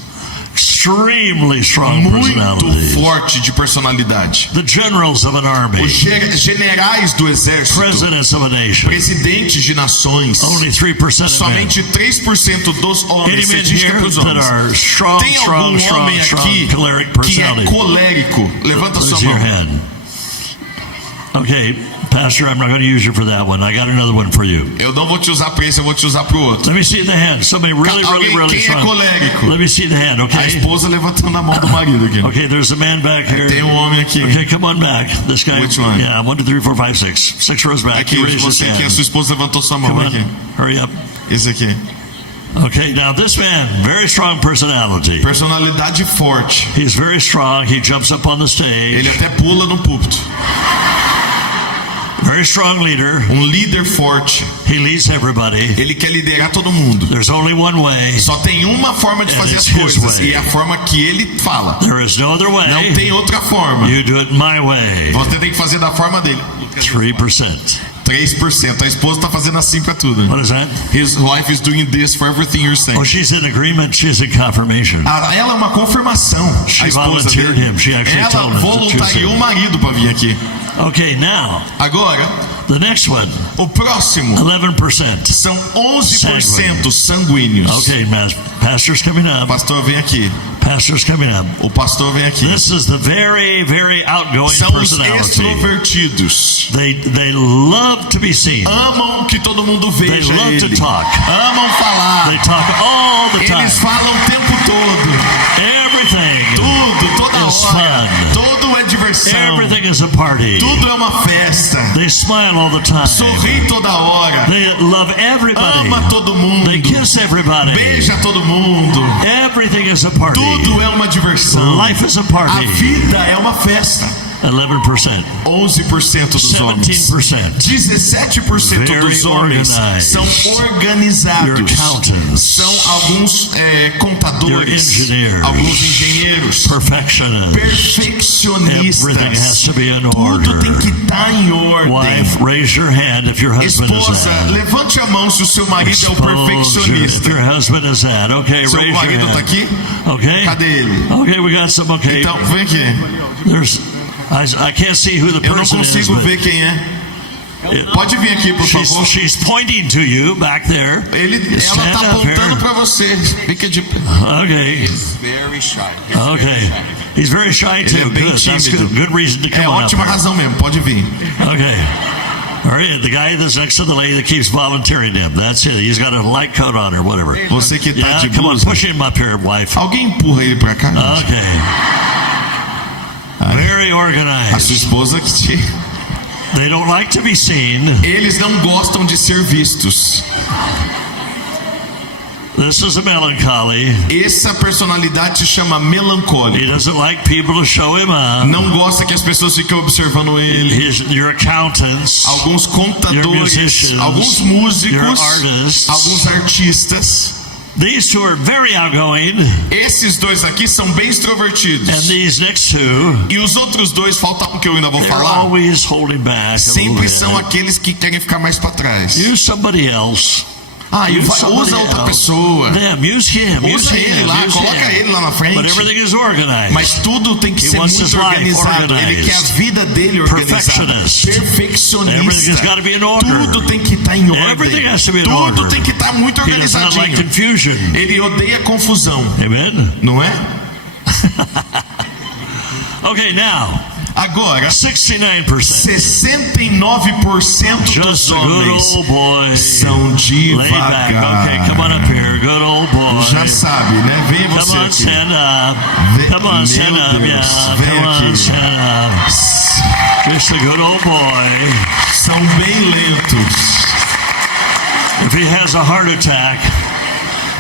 Extremely strong Muito personalities. forte de personalidade. The generals of an army. Os generais do exército, Presidents of a nation. presidentes de nações. Only 3% of men. Somente 3% dos Any homens, men se diz que é here para os that homens. are strong, Tem strong, algum strong, homem strong aqui choleric que é personality? colérico? Levanta sua Raise your mão. hand. Okay, Pastor, I'm not going to use you for that one. I got another one for you. Eu não vou te usar para esse, eu vou te usar para o outro. Let me see the hand. Somebody really, really, Alguém, really quem é strong. colérico? Let me see the hand, A okay? esposa levantando a mão do marido aqui. Okay, there's a man back here. Tem um homem aqui. Okay, come on back. This guy. Which one? Yeah, 1, 2, 3, 4, 5, 6. 6 rows back. Aqui, He raised his você aqui, a hand. sua esposa levantou sua mão Come aqui. on, hurry up. Esse aqui. Okay, now this man, very strong personality. Personalidade forte. He's very strong. He jumps up on the stage. Ele até pula no púlpito. Very strong leader. Líder forte. He leads everybody. Ele quer liderar todo mundo. There's only one way. Só tem uma forma de And fazer it's as coisas. his way. E é a forma que ele fala. There is no other way. Não tem outra forma. You do it my way. Você tem que fazer da forma dele. 3%. 3%. A esposa está fazendo assim para tudo. What is that? His wife is doing this for everything you're saying. Oh, she's in agreement. She's in confirmation. Ela é uma confirmação. She A esposa volunteered dele. him. She actually Ela told him to voluntariou choose o marido para vir aqui. Okay, now, Agora, the next one, o próximo 11%. são 11% sanguíneos. Okay, pastor's coming O up. pastor vem aqui. Pastor's coming up. O pastor vem aqui. This is the very, very outgoing São os personality. extrovertidos. They love to be seen. Amam que todo mundo They veja love ele. to talk. Amam falar. They talk all the time. Eles falam o tempo todo. Everything Tudo, toda is hora. fun. Tudo é diversão. Everything is a party. Tudo é uma festa. They smile all the time. Sorri toda hora. They love everybody. Ama todo mundo. They kiss everybody. Beija todo mundo. Everything is a party. Tudo é uma diversão. Life is a A party. vida é uma festa. 11%. 11% dos homens. 17%. 17% Very dos homens organized. são Your organizados. accountants. São alguns Your contadores, engineers. alguns engenheiros, Perfectionists. perfeccionistas. Everything has to be in Tudo order. tem que estar em ordem. Wife, raise your hand if your husband is Esposa, that. levante a mão se o seu marido é o Exposure, if perfeccionista. your husband is that. Okay, Seu raise marido your está hand. aqui? Okay. Cadê ele? Okay, we got some. Okay. Então, vem aqui. There's. I can't see who the Eu não person is, consigo but ver quem é. Pode vir aqui, por favor. she's pointing to you back there. Ela Stand está up apontando here. para você. Fica de pé. Okay. Very shy. Okay. He's very shy Ele é too. bem Good. That's tímido. good. Good reason to come É on up ótima here. razão mesmo, pode vir. Okay. All right. The guy that's next to the lady that keeps volunteering him. That's it. He's got a light coat on or whatever. Você que está Yeah. de Come on. blusa. Push him up here, wife. Alguém empurra ele para cá. gente. Okay. Very A sua organized. esposa que te... They don't like to be seen. Eles não gostam de ser vistos. This is a melancholy. Essa personalidade se chama He melancólico. doesn't like people to show him up. Não gosta que as pessoas fiquem observando ele. Your accountants, Alguns your contadores, musicians, alguns your músicos, artists. alguns artistas. These two are very outgoing, Esses dois aqui são bem and extrovertidos. these next two E os outros dois, falta um que eu ainda vou they're falar, always holding back. A little sempre bit. são aqueles que querem ficar mais para trás. Use somebody else. E Use somebody usa outra else. pessoa. Them, use him. Usa Use ele him. lá, use coloca him. ele lá na frente. But everything is organized. Mas tudo tem que He ser wants his muito life organizado. Ele organized. quer a vida dele organizada. Perfectionist. Perfeccionista. Everything's got to be in order. Tudo tem que estar em ordem. Everything has to be in Tudo order. tem que estar muito He does not like organizadinho. confusion. Ele odeia confusão, Amen. não é? Okay, now Agora, 69%. 69% dos Just a good homens old boy. são Lay back. Okay, come on up devagar. here. Good old boy. Já sabe, né? Venha Come você on, aqui. stand up. Come on, Meu stand up. Deus, Yeah, vem come on, aqui. stand up. Just a good old boy. São bem lentos. If he has a heart attack,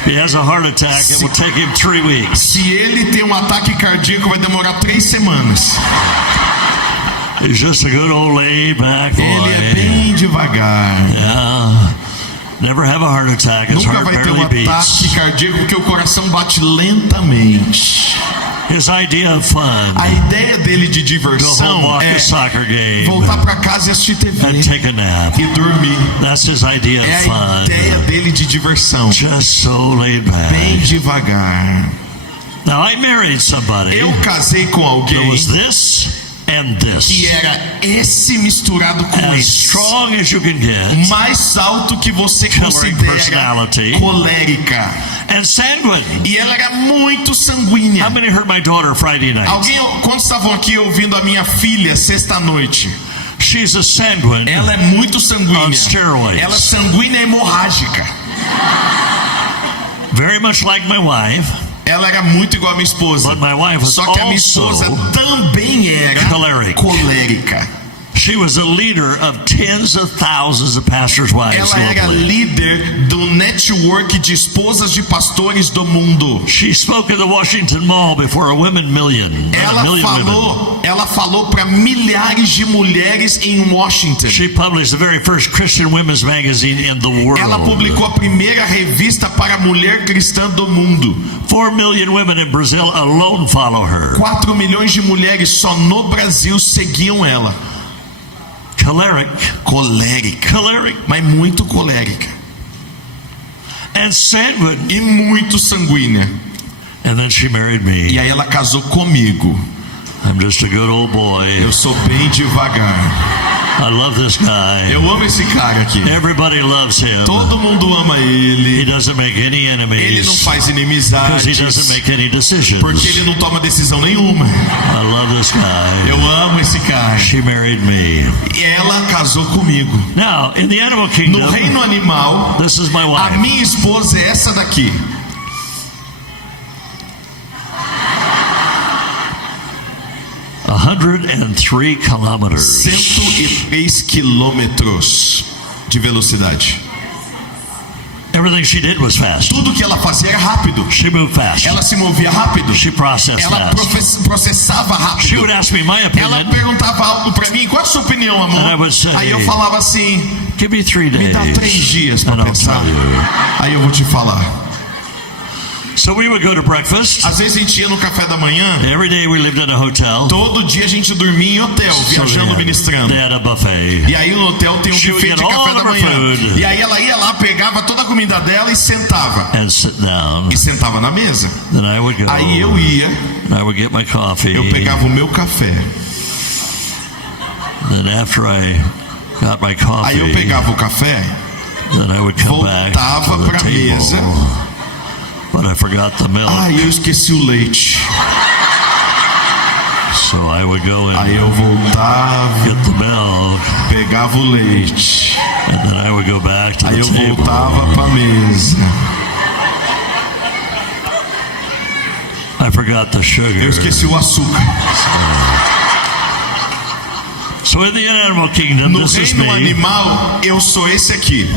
it will take him 3 weeks. Se ele tem um ataque cardíaco, vai demorar 3 semanas. He's just a good old laid back boy. Ele é bem devagar. Yeah. Never have a heart attack. His Nunca heart vai ter um barely ataque beats. cardíaco porque o coração bate lentamente. His idea of fun. A ideia dele de Go home, diversão watch é a soccer game, voltar para casa e assistir TV and take a nap. e dormir. That's his idea É of a fun. ideia dele de diversão. Just so laid back. Bem devagar. Now I married somebody Eu casei com that alguém was this and que this. era esse misturado com As esse. strong as you can get, Mais alto que você Choleric considera personality. colérica. and sanguine. E ela era muito sanguínea. How many heard my daughter Friday night? Alguém, quando estavam aqui ouvindo a minha filha sexta-noite, She's a sanguine. ela é muito sanguínea. On steroids. Ela é sanguínea hemorrágica. Very much like my wife, Ela era muito igual a minha esposa. but my wife was Só que a minha also esposa também era choleric. colérica. She was a leader of tens of thousands of pastors' wives Ela era globally. líder do network de esposas de pastores do mundo. She spoke at the Washington Mall before a women million. Ela A million women. falou para milhares de mulheres em Washington. She published the very first Christian women's magazine in the world. Ela publicou a primeira revista para a mulher cristã do mundo. 4 million women in Brazil alone follow her. 4 milhões de mulheres só no Brasil seguiam ela. Choleric, Colérica, mas muito colérica. and sanguine. E muito sanguínea. And then she married me. E aí ela casou comigo. I'm just a good old boy. Eu sou bem devagar. I love this guy. Eu amo esse cara aqui. Everybody loves him. Todo mundo ama He ele. doesn't make any Ele não enemies faz because he inimizades. doesn't make any decisions. Porque ele não toma decisão nenhuma. I love this guy. Eu amo esse cara. She married me. E ela casou comigo. Now, in the animal No kingdom, reino animal, this is my a wife. minha esposa é essa daqui. 103 kilometers. 103 quilômetros de velocidade. Everything she did was fast. Tudo que ela fazia era rápido. She moved fast. Ela se movia rápido. She processed Ela fast. processava She rápido. would ask me my Ela opinion. perguntava algo pra mim, qual é a sua opinião, And I amor? would say, Aí eu falava assim, give me 3 me dá 3 days. dias pra And I'll pensar. tell you. Aí eu vou te falar. So we would go to breakfast. Às vezes a gente ia no café da manhã. Every day we lived in a hotel. Todo dia a gente dormia em hotel, viajando, ministrando. They had a buffet. E aí no hotel tem um She would buffet get de all café da of her manhã. food. E aí ela ia lá, pegava toda a comida dela e sentava. And sit down. E sentava na mesa. Then I would go. Aí eu ia, I would get my coffee. eu pegava o meu café. Then after I got my Aí coffee, eu pegava o café, then I would come back voltava to the pra table. mesa. But I forgot the milk. Eu esqueci o leite. So I would go Aí and eu voltava, get the milk. pegava o leite. And then I would go back to Aí the eu table. voltava pra mesa. I forgot the sugar. Eu esqueci o açúcar. So in the animal kingdom, No this is reino me. animal, eu sou esse aqui.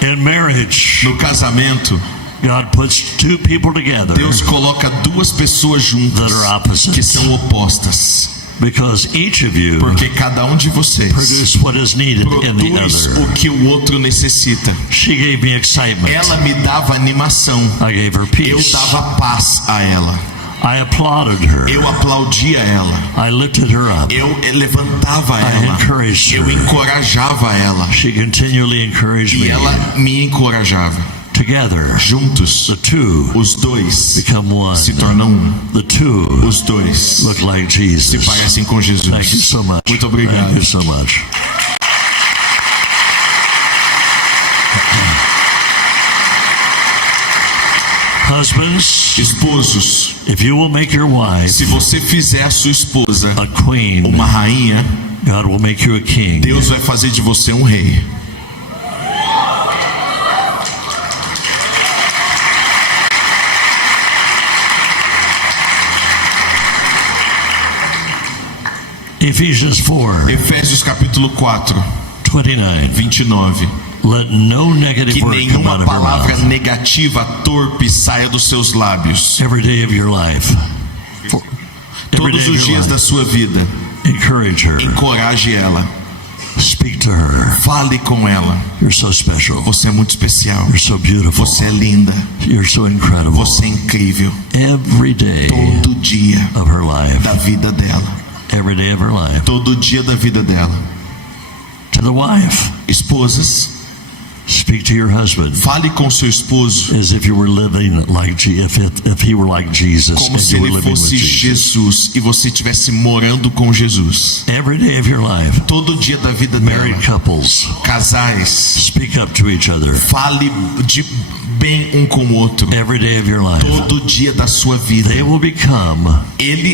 In marriage, No casamento, God puts 2 people together Deus coloca 2 pessoas juntas that are que opposites. são opostas. Because each of you Porque cada um de vocês produce what is needed in the produz other. o que o outro necessita. She gave me excitement. Ela me dava animação. I gave her Eu peace. dava paz a ela. I applauded her. Eu aplaudia ela. I lifted her up. Eu levantava I ela. encouraged Eu her. encorajava ela. She continually encouraged E me. ela me encorajava. Together, Juntos, the 2 os 2 become one. se tornam um. The 2 Os 2 look like se Jesus. parecem com Thank you Jesus. so much. Muito Thank obrigado. you so much. Husbands, Esposos, if you will make your wife se você fizer a sua esposa a queen, uma rainha, God will make you a king. Deus vai fazer de você um rei. Ephesians 4, Efésios capítulo 4, 29. 29. Let no negative Que word come out nenhuma of your palavra mouth negativa, torpe, saia dos seus lábios. every day of your life. Every day Todos of os your dias da life. sua vida, Encourage her. encoraje ela. Speak to her. Fale com ela. You're so special. Você é muito especial. You're so beautiful. Você é linda. You're so incredible. Você é incrível. Every day Todo dia of her life. da vida dela. Every day of her life. Todo dia da vida dela. To the wife, Esposas, speak to your husband fale com seu esposo as if you were living like if he were like Jesus como and se you were ele living with fosse Jesus. Jesus e você estivesse morando com Jesus. Every day of your life, Todo dia da vida dela. married couples, Casais, speak up to each other. fale de bem um com o outro. Every day of your life, Todo dia da sua vida. they will become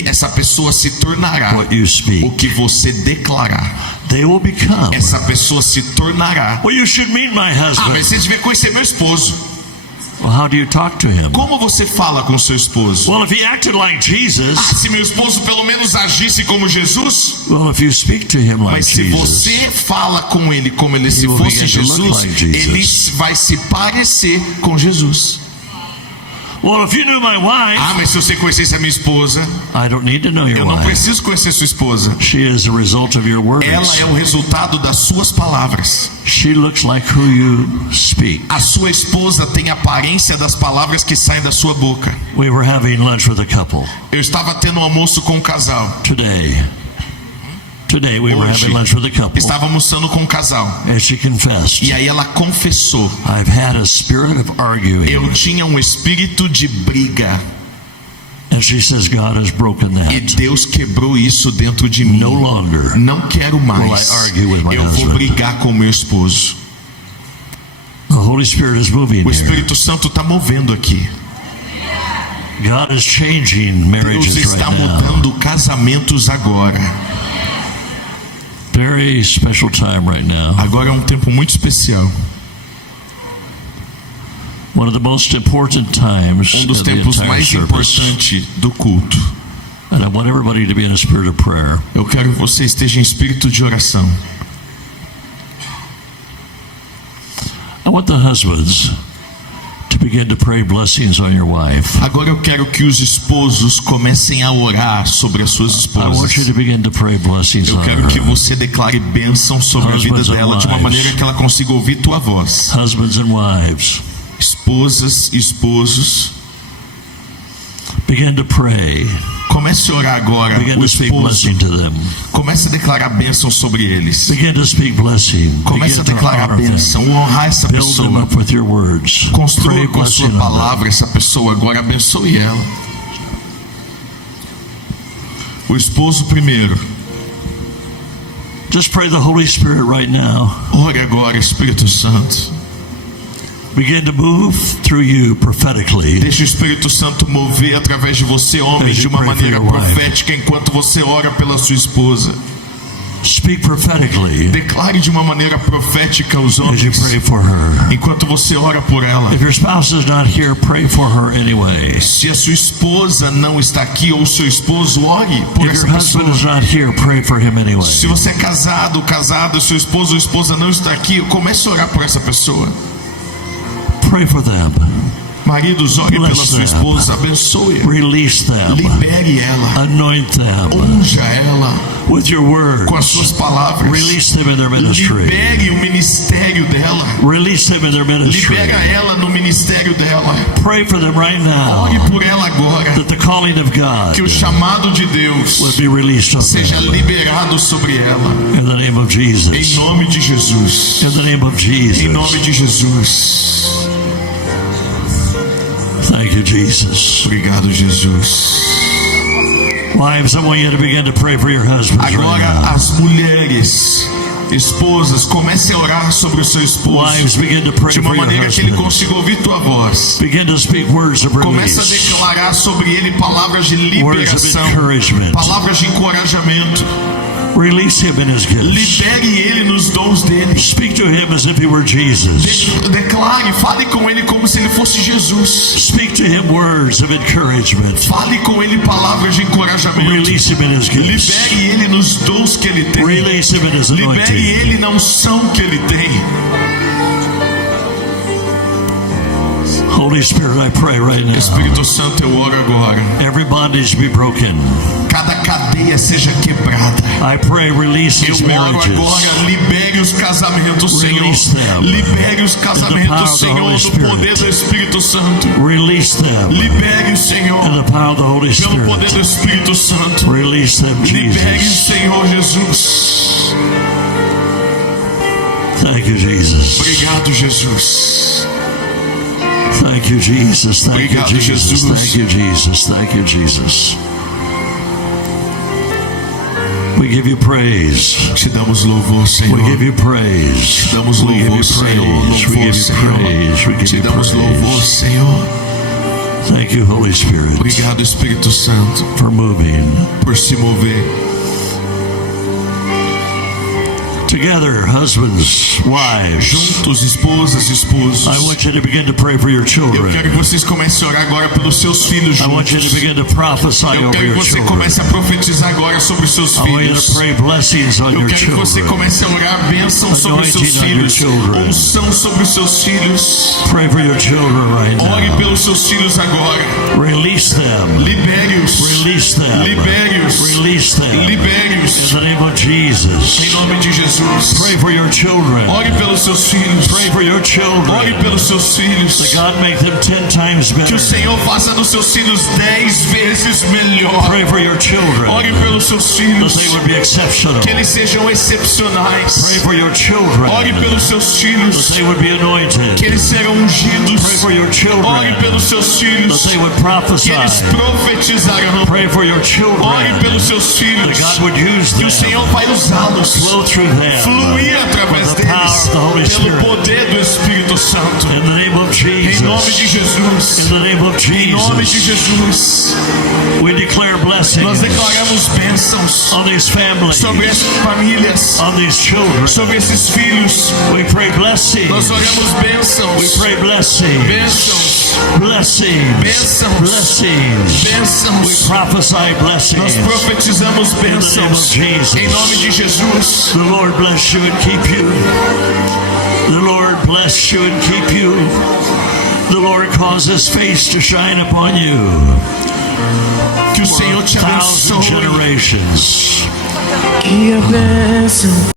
Essa pessoa se tornará what you o speak. que você declarar. They will become. Essa pessoa se tornará. Well, you should meet my Mas husband. você devia conhecer meu esposo. Well, how do you talk to him? Como você fala com seu esposo? Well, if he acted like Jesus, Se meu esposo pelo menos agisse como Jesus. well, if you speak to him like Mas se Jesus, você fala com ele como ele se will fosse begin to look Jesus, like Jesus. ele vai se parecer com Jesus. well, if you knew my wife, Mas se você conhecesse a minha esposa, I don't need to know your eu não wife. preciso conhecer sua esposa. She is a result of your words. Ela é o resultado das suas palavras. She looks like who you speak. A sua esposa tem a aparência das palavras que saem da sua boca. We were having lunch with a couple Eu estava tendo um almoço com um casal. today. Today we were Hoje, having lunch with a couple, estava almoçando com um casal. and she confessed, E aí ela confessou: I've had a spirit of arguing. eu tinha um espírito de briga. And she says, God has broken E that. Deus quebrou isso dentro de mim. No longer Não quero mais. will I argue with my Eu vou husband. brigar com meu esposo. The Holy Spirit is moving O here. Espírito Santo está movendo aqui. God is changing Deus marriages está right now. mudando casamentos agora. Very special time right now. Agora é um tempo muito especial. One of the most important times dos of the tempos entire mais service. importantes do culto. And I want everybody to be in a spirit of prayer. Eu quero que você esteja em espírito de oração. I want the husbands to begin to pray blessings on your wife. Agora eu quero que os esposos comecem a orar sobre as suas I want you esposas. to begin to pray blessings Eu on quero que her. você declare bênção sobre a vida Husbands and dela de uma wives. maneira que ela consiga ouvir tua voz. Husbands and wives, Esposas e esposos, begin to pray. comece a orar agora. Begin O to speak esposo, blessing to them. comece a declarar bênção sobre eles. Begin to speak blessing. Comece a Begin to declarar honor them. bênção, honrar essa Build them pessoa. up with your words. Construa Pray com a sua blessing on them. palavra essa pessoa agora, abençoe ela. O esposo primeiro. Just pray the Holy Spirit right now. Ore agora, Espírito Santo. Begin to move through you prophetically. Deixe o Espírito Santo mover através de você, homem, de uma maneira profética, enquanto você ora pela sua esposa. Speak prophetically Declare de uma maneira profética aos as you homens, pray for her. enquanto você ora por ela. If your spouse is not here, pray for her anyway. Se a sua esposa não está aqui, ou o seu esposo, ore por If essa your husband is pessoa. not here, pray for him anyway. Se você é casado, casada, seu esposo ou esposa não está aqui, comece a orar por essa pessoa. Pray for them. Maridos, ore Bless pela sua them. esposa, abençoe. Release them. Libere ela. Anoint them Unja ela with your word. com as suas palavras. Release them in their ministry. Libere o ministério dela. Release them in their ministry. Libera ela no ministério dela. Pray for them right now Ore por ela agora. that the calling of God Que o chamado de Deus would be released on seja them. liberado sobre ela. In the name of Em Jesus. nome de Jesus. In the name of Em nome Jesus. de Jesus. Thank you, Jesus. Obrigado, Jesus. Wives, I want you to begin to pray for your husbands right Agora now. as mulheres, esposas, comecem a orar sobre o seu esposo Wives, begin to pray de uma for your maneira que ele husband. consiga ouvir tua voz. Begin to speak words of Começa a release, declarar sobre ele palavras de words of liberação, encouragement. palavras de encorajamento. Release him in his gifts. Libere ele nos dons dele. Speak to him as if he were Jesus. Declare, fale com ele como se ele fosse Jesus. Speak to him words of encouragement. Fale com ele palavras de encorajamento. Release him in his gifts. Libere ele nos dons que ele tem. Release him in his Libere anointing. ele na unção que ele tem. Holy Spirit, I pray right now. Espírito Santo, eu oro agora. Every bondage be broken. Cada cadeia seja quebrada. I pray, release Eu these oro marriages. agora, libere os casamentos, Senhor. Release them. Libere os In the power casamentos, of the Senhor, Holy no Spirit. poder do Espírito Santo. Release them Libere o Senhor, in the power of the Holy pelo poder do Spirit. Espírito Santo. Release them, Libere o Jesus. Senhor Jesus. Thank you, Jesus. Obrigado, Jesus. Thank you, Jesus. Thank you, Obrigado, Jesus. Jesus. Thank you, Jesus. Thank you, Jesus. We give you praise. Te damos louvor, Senhor. We give you praise. Te damos We give louvor, you Senhor. praise. We Louvor, give you Senhor. praise. We give Te you damos louvor, praise. Senhor. Thank you, Holy Spirit, Obrigado, Espírito Santo, for moving. por se mover. Together, husbands, wives, Juntos, esposas, esposos. I want you to begin to pray for your Eu children. quero que vocês comecem a orar agora pelos seus filhos I want you to juntos. begin to prophesy Eu over quero que your você children. comece a profetizar agora sobre os seus I want you filhos. to pray blessings on Eu your quero que você children. comece a orar bênção sobre os seus Anointing on your filhos. children. Unção sobre os seus filhos. Pray for your children right Ore now. pelos seus filhos agora. Release them. Libere-os. Release them. Libere-os. Release them. In Libere-os. the name of Jesus. Em nome de Jesus. Pray for your children. Ore pelos seus filhos. Pray for your Ore children. pelos seus filhos. That God make them 10 times Que better. o Senhor faça dos seus filhos 10 vezes melhor. Pray for your children. Ore pelos seus That filhos. they would be exceptional. Que eles sejam excepcionais. Pray for your children. Ore pelos seus That filhos. they would be Que anointed. eles serão Pray ungidos. for your Ore children. pelos seus That filhos. they would Que prophesy. eles profetizarão. Pray for your Ore children. pelos seus That filhos. God would use Que o them. Senhor vai usá-los. Flow through them. Fluir através With the power deles. of the Holy Pelo Spirit. poder do Espírito Santo. In the name of Em nome de Jesus. Jesus. In the name of Em nome nome de Jesus. Jesus. We declare blessings Nós declaramos bênçãos on these families, sobre essas famílias, on these children. sobre esses filhos. We pray blessings. Nós oramos We bênçãos, pray blessings. bênçãos, Blessings. Bênçãos. Blessings. We bênçãos. prophesy Nós blessings. profetizamos bênçãos em nome de Jesus. The Lord bless you and keep you. The Lord bless you and keep you. The Lord cause His face to shine upon you. Que o Senhor te 1,000 abençoe. generations. Que a bênção